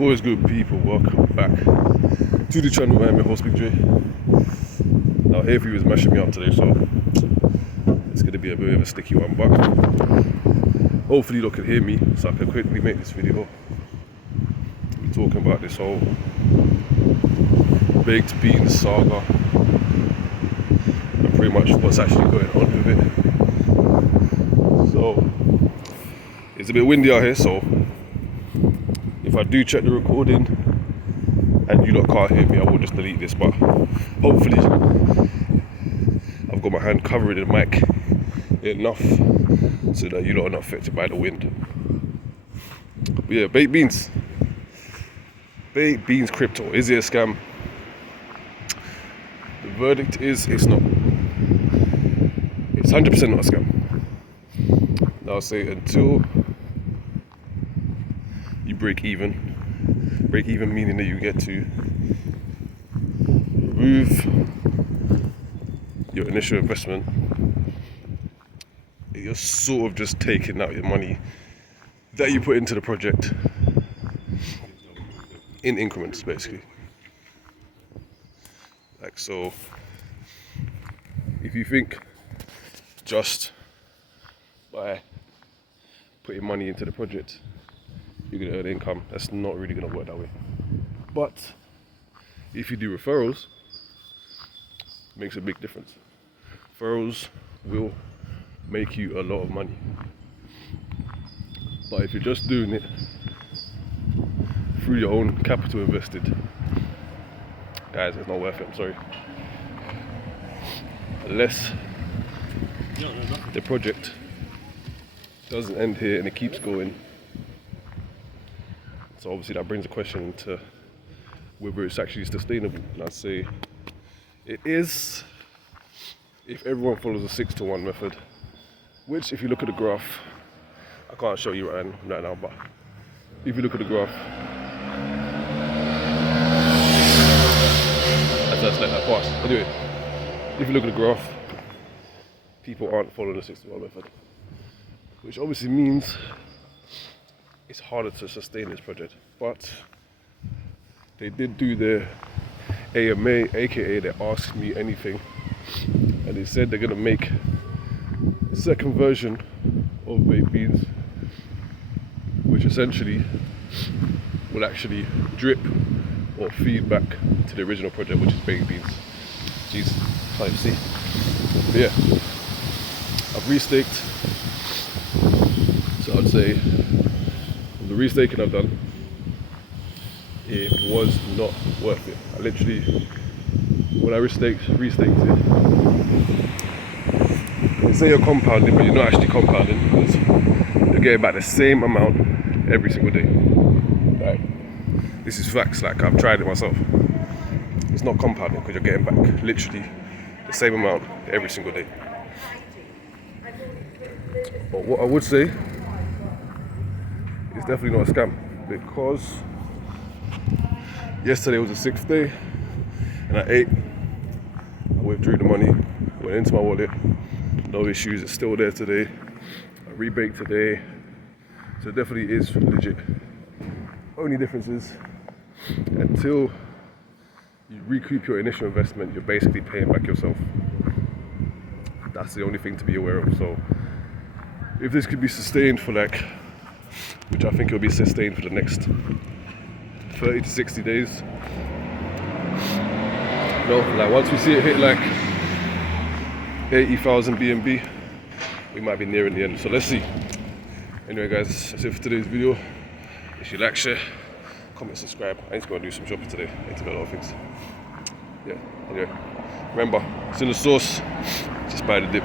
What is good, people? Welcome back to the channel. I'm your host, Big J. Now, Avery was mashing me up today, so it's going to be a bit of a sticky one, but hopefully you can hear me, so I can quickly make this video. We're talking about this whole baked beans saga and pretty much what's actually going on with it. So, it's a bit windy out here, so if I do check the recording and you lot can't hear me, I will just delete this, but hopefully I've got my hand covering the mic enough so that you lot are not affected by the wind. But yeah, baked beans crypto, is it a scam? The verdict is it's not. It's 100% not a scam. Now I'll say until you break even meaning that you get to remove your initial investment, you're sort of just taking out your money that you put into the project in increments, basically. Like, so if you think just by putting money into the project you're going to earn income, that's not really going to work that way. But if you do referrals, it makes a big difference. Referrals will make you a lot of money. But if you're just doing it through your own capital invested, guys, it's not worth it, I'm sorry. Unless the project doesn't end here and it keeps going. So obviously that brings a question into whether it's actually sustainable. And I'd say it is if everyone follows a 6-to-1 method, which if you look at the graph, I can't show you right now, but if you look at the graph, that's let that pass. Anyway, if you look at the graph, people aren't following the 6-to-1 method, which obviously means it's harder to sustain this project. But they did do their AMA, aka they asked me anything, and they said they're gonna make a second version of baked beans, which essentially will actually drip or feed back to the original project, which is baked beans. Jeez, can't even see. But yeah, I've restaked, so I'd say the restaking I've done, it was not worth it. I literally, when I restaked it, they say you're compounding, but you're not actually compounding because you're getting back the same amount every single day. Like, this is facts, like I've tried it myself. It's not compounding because you're getting back literally the same amount every single day. But what I would say, it's definitely not a scam, because yesterday was the 6th day and at 8 I withdrew the money, went into my wallet, no issues, it's still there today. I rebaked today, so it definitely is legit. Only difference is until you recoup your initial investment, you're basically paying back yourself. That's the only thing to be aware of. So if this could be sustained for which I think will be sustained for the next 30 to 60 days. Once we see it hit 80,000 BNB, we might be nearing the end. So let's see. Anyway, guys, that's it for today's video. If you like, share, comment, subscribe. I need to go and do some shopping today. I need to do a lot of things. Yeah. Anyway, remember, it's in the sauce. Just buy the dip.